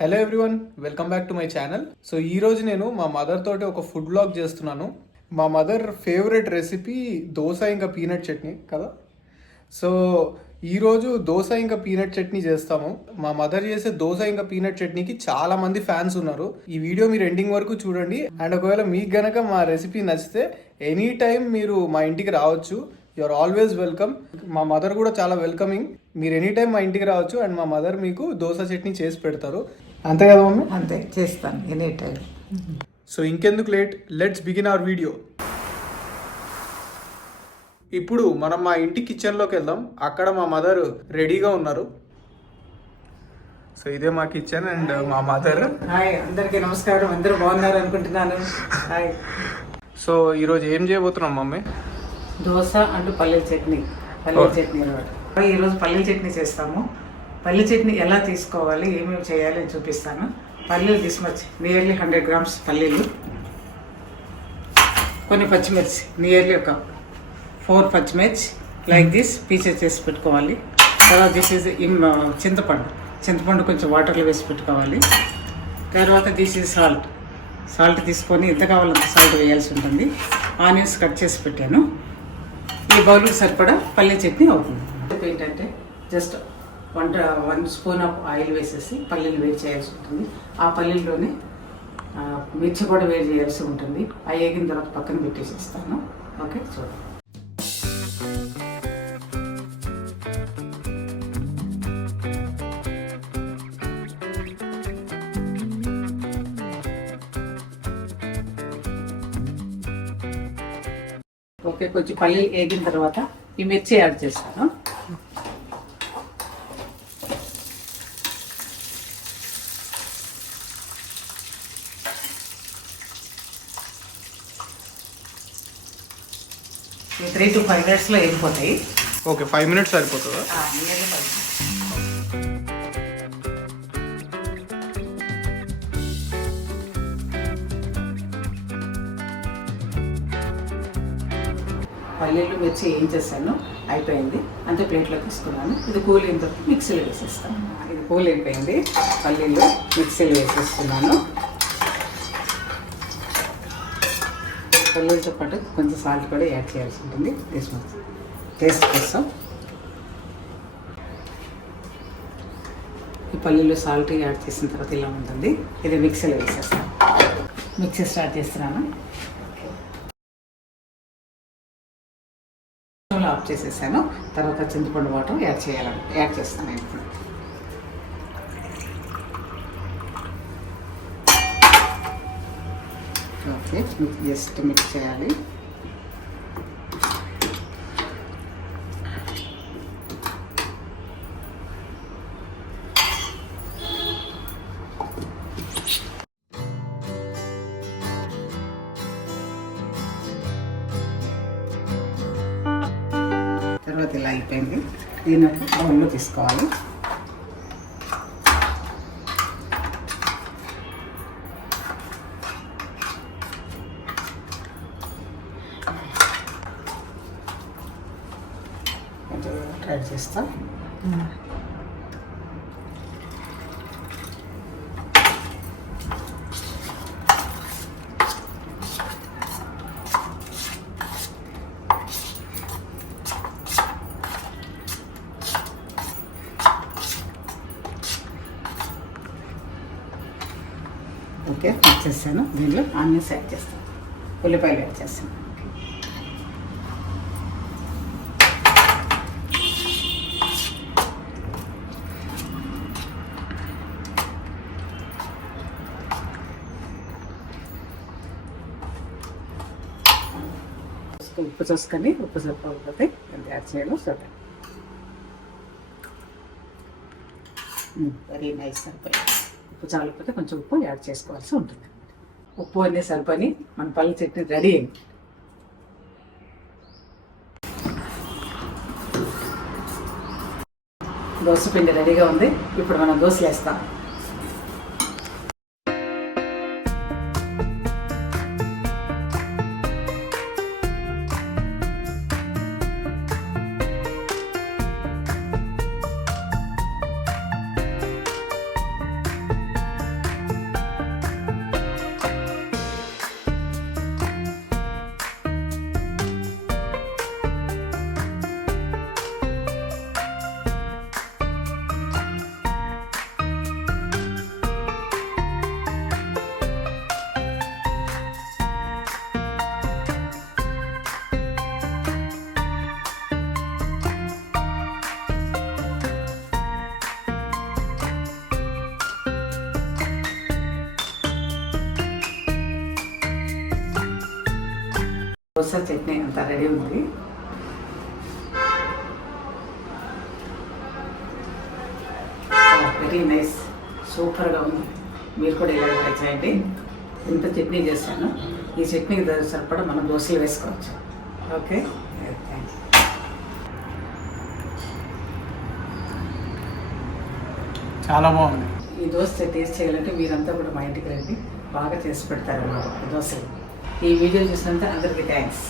Hello everyone, welcome back to my channel. So ఈరోజు నేను మా మదర్ తోటి ఒక ఫుడ్ బ్లాగ్ చేస్తున్నాను. మా మదర్ ఫేవరెట్ రెసిపీ దోశ ఇంకా పీనట్ చట్నీ కదా. సో ఈరోజు దోశ ఇంకా పీనట్ చట్నీ చేస్తాము. మా మదర్ చేసే దోశ ఇంకా పీనట్ చట్నీకి చాలా మంది ఫ్యాన్స్ ఉన్నారు. ఈ వీడియో మీరు ఎండింగ్ వరకు చూడండి. అండ్ ఒకవేళ మీకు గనక మా రెసిపీ నచ్చితే ఎనీ టైం మీరు మా ఇంటికి రావచ్చు. You are always welcome. మా మదర్ కూడా చాలా వెల్కమింగ్. మీరు ఎనీ టైం మా ఇంటికి రావచ్చు అండ్ మా మదర్ మీకు దోశ చట్నీ చేసి పెడతారు. అంతే కదా మమ్మీ? అంతే, చేస్తాను ఎనీ టైం. సో ఇంకెందుకు late, let's begin our video. ఇప్పుడు మనం మా ఇంటి కిచెన్లోకి వెళ్దాం. అక్కడ మా మదర్ రెడీగా ఉన్నారు. సో ఇదే మా కిచెన్ అండ్ మా మదర్. హాయ్, అందరికీ నమస్కారం. అందరూ బాగున్నారు అనుకుంటున్నాను. హాయ్. సో ఈరోజు ఏం చేయబోతున్నాం మమ్మీ? దోశ అండ్ పల్లీల చట్నీ. పల్లీల చట్నీ అనమాట. ఈరోజు పల్లీల చట్నీ చేస్తాము. పల్లి చట్నీ ఎలా తీసుకోవాలి, ఏమేమి చేయాలి అని చూపిస్తాను. పల్లీలు తీసుకొచ్చి నియర్లీ 100 grams పల్లీలు, కొన్ని పచ్చిమిర్చి నియర్లీ ఒక 4 పచ్చిమిర్చి లైక్ దిస్ పీసెస్ చేసి పెట్టుకోవాలి. తర్వాత దిస్ ఈజ్ చింతపండు కొంచెం వాటర్లో వేసి పెట్టుకోవాలి. తర్వాత దిస్ ఈజ్ సాల్ట్ తీసుకొని ఎంత కావాలంత సాల్ట్ వేయాల్సి ఉంటుంది. ఆనియన్స్ కట్ చేసి పెట్టాను. ఈ బౌల్కి సరిపడా పల్లీ చట్నీ అవుతుంది. ఏంటంటే జస్ట్ 1 స్పూన్ ఆఫ్ ఆయిల్ వేసేసి పల్లీలు వేడి చేయాల్సి ఉంటుంది. ఆ పల్లీల్లోనే మిర్చి కూడా వేడి చేయాల్సి ఉంటుంది. ఆ వేగిన తర్వాత పక్కన పెట్టేసిస్తాను. ఓకే, చూడండి. ఓకే, కొంచెం పల్లీలు వేగిన తర్వాత ఈ మిర్చి యాడ్ చేస్తాను. ఈ 3 to 5 minutes వేగిపోతాయి. ఓకే, 5 minutes సరిపోతుందా? పల్లీలు మిర్చి ఏం చేశాను అయిపోయింది. అంతే ప్లేట్లో తీసుకున్నాను. ఇది కూల్ అయిన తర్వాత మిక్సీలో వేసేస్తాను. ఇది కూల్ అయిపోయింది. పల్లీలు మిక్సీలో వేసేస్తున్నాను. పల్లీలతో పాటు కొంచెం సాల్ట్ కూడా యాడ్ చేయాల్సి ఉంటుంది టేస్ట్ కోసం. ఈ పల్లీలు సాల్ట్ యాడ్ చేసిన తర్వాత ఇలా ఉంటుంది. ఇది మిక్సీలో వేసేస్తాను. మిక్సీ స్టార్ట్ చేస్తున్నాను. ఆఫ్ చేసేసాను. తర్వాత చింతపండు వాటర్ యాడ్ చేస్తాను ఇప్పుడు. ఓకే, జస్ట్ మిక్స్ చేయాలి. తర్వాత ఇలా అయిపోయింది. దీన్ని బౌల్లో తీసుకోవాలి. ట్రై చేస్తా. ఓకే, మిక్స్ చేస్తాను. దీంట్లో ఆనియన్స్ యాడ్ చేస్తాను, ఉల్లిపాయలు యాడ్ చేస్తాను. ఉప్పు చూసుకొని ఉప్పు సరిపోతే ఎంత యాడ్ చేయాలో చూడండి. Very nice. సరిపోయింది. ఉప్పు చాలకపోతే కొంచెం ఉప్పు యాడ్ చేసుకోవాల్సి ఉంటుంది. ఉప్పు అన్నీ సరిపోయి మన పల్లి చట్నీ రెడీ అయింది. దోశ పిండి రెడీగా ఉంది. ఇప్పుడు మనం దోశలు వేస్తాం. దోశ చట్నీ అంతా రెడీ ఉంది. వెరీ నైస్, సూపర్గా ఉంది. మీరు కూడా ఇలా ట్రై చేయండి. ఇంత చట్నీ చేశాను. ఈ చట్నీకి సరిపడా మనం దోశలు వేసుకోవచ్చు. Okay, thanks. చాలా బాగుంది. ఈ దోశ టేస్ట్ చేయాలంటే మీరంతా కూడా మా ఇంటికి రండి, బాగా చేసి పెడతారన్నమాట దోశలు. ఈ వీడియో చూసినంత అందరికీ థ్యాంక్స్.